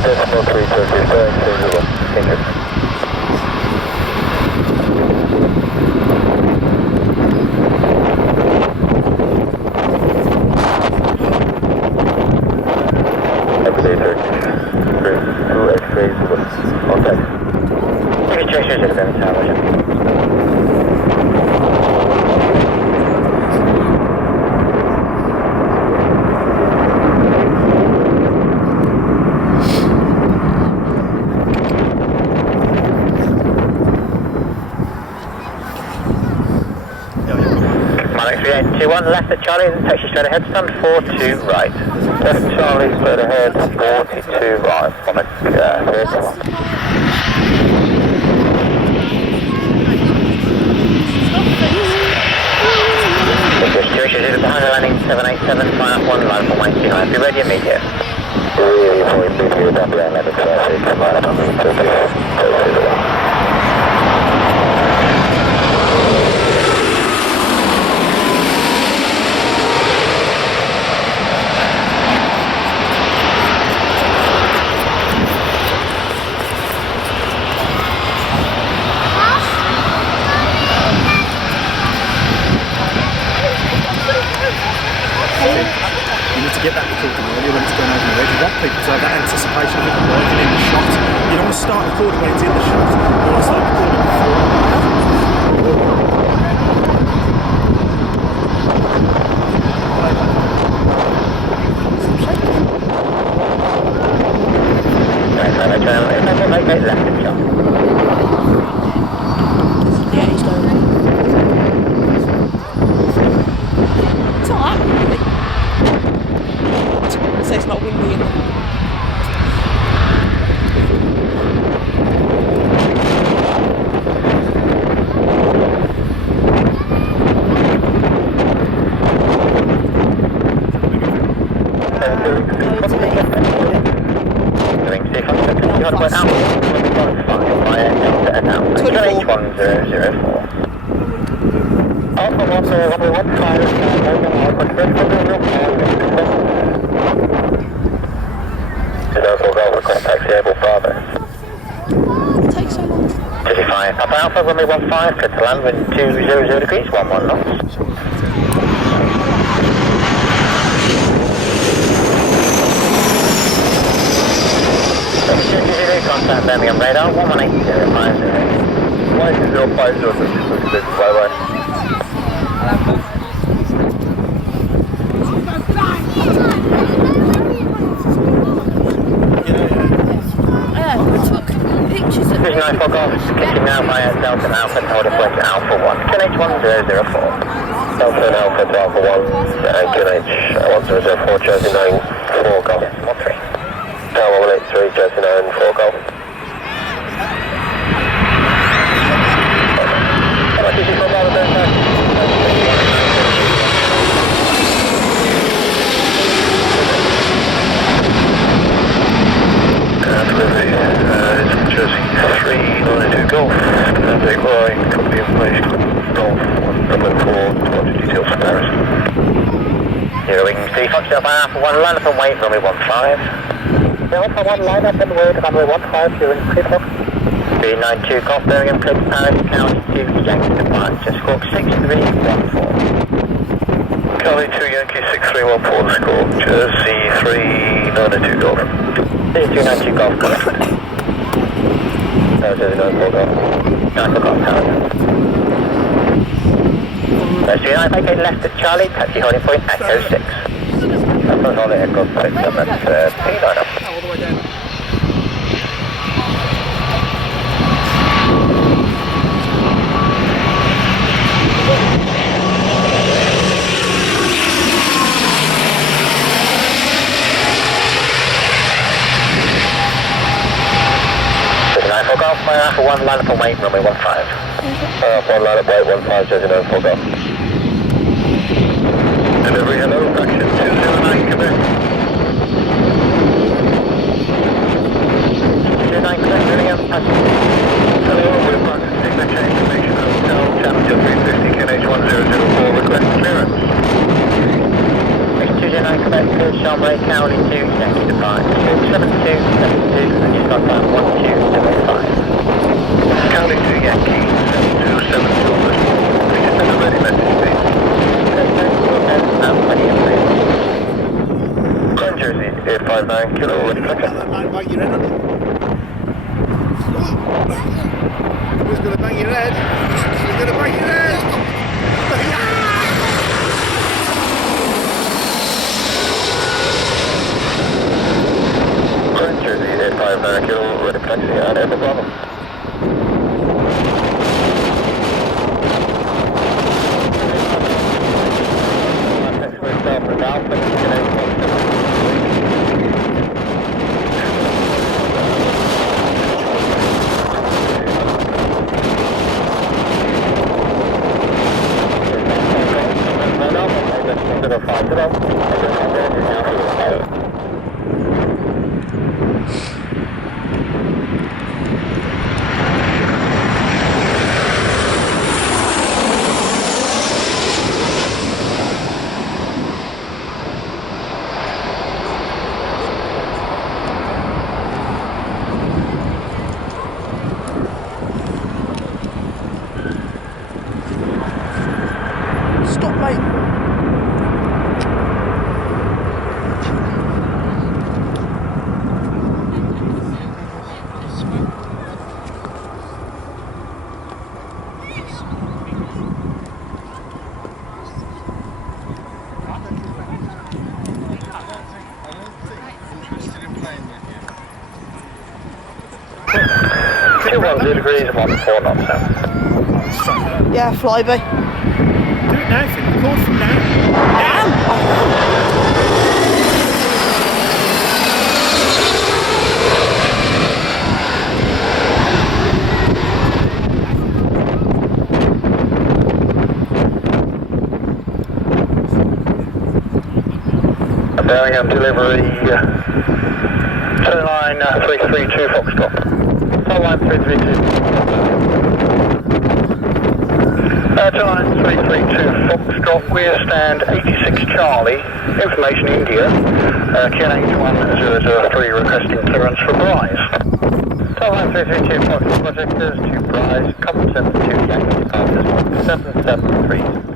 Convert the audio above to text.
Decimal 3 Turkey, thank you. Everyday Turkish, 2 X-rays, contact. Rejection is going to have One left at Charlie, takes you straight ahead, stand 42 right. Left Charlie, straight ahead, 42 right, on a third one. Situation is behind the landing, 787, fly up 1, line for 129, be ready immediate. Really, immediate, up there, let the traffic, line up on the get that recording earlier when it's going over the edge. You want people to have that anticipation of it arriving in the shot. You don't want to start recording when it's in the shot. You want to start recording Yeah, he's going. It's not that windy. So it's not windy in the... Papa Alpha, runway 15, clear to land, wind 200 degrees, 11 knots. Contact Birmingham radar, 11850. 18050, bye bye. This is 9 fog off, pitching now via Delta and Alpha, hold a point to Alpha 1, QNH1004. Delta and Alpha to Alpha 1, QNH1004, Jersey 9, 4 golf. Decimal 3. Tower 183, Jersey 9, 4 golf. Jersey 392 Golf, take line, copy information, Golf, number 4, 20 details for Paris. Zero wing 3, Foxtrot by Alpha 1, line up and wait, runway 15. Alpha 1, line up and wait, runway 15, zero wing 3 o'clock. 392 Golf, Birmingham, clear to Paris, County 2, Yankee departure, squawk 6314. Charlie 2, Yankee 6314, squawk, Jersey 392 Golf. 392 Golf, correct. Jersey 94 Golf. 94 Golf, Tower. Jersey 9, vacate left at Charlie, taxi holding point, Echo 6. That's not all it, Echo 6, that's P9. all the way down. Golf, Alpha 1, line up and wait, runway 15. Alpha 1, line up, wait, 15, Jersey 9, 4 Golf. Delivery, hello, fraction 209, Quebec. 209, Quebec, Birmingham, passenger. Hello, we're practicing the change information hotel, Challenger 350, QNH 1004, request clearance. 209, Quebec. Runway, County 2, Yankee departure 7272, and you've got that 1275. County 2, Yankee 7272, please send a ready message, please. Grand Jersey, 859, kilo, ready clicker. Bang your head on it. Who's going to bang your head? Who's going to bang your head? Grand Jersey, 859, kilo, ready taxi, and Emirates Boeing. Stop, mate. Two 1 degrees, 14 knots now. Yeah, Flyby. Do it now, Finn. Record from now. Birmingham delivery, turn line 332 Foxtrot. Turn line 332. Turn line 332 Foxtrot, we're stand 86 Charlie, information India, QNH 1003 requesting clearance for Bryce. Turn line 332 Foxtrot projectors to Bryce, cover 72 Yankee departures 1773.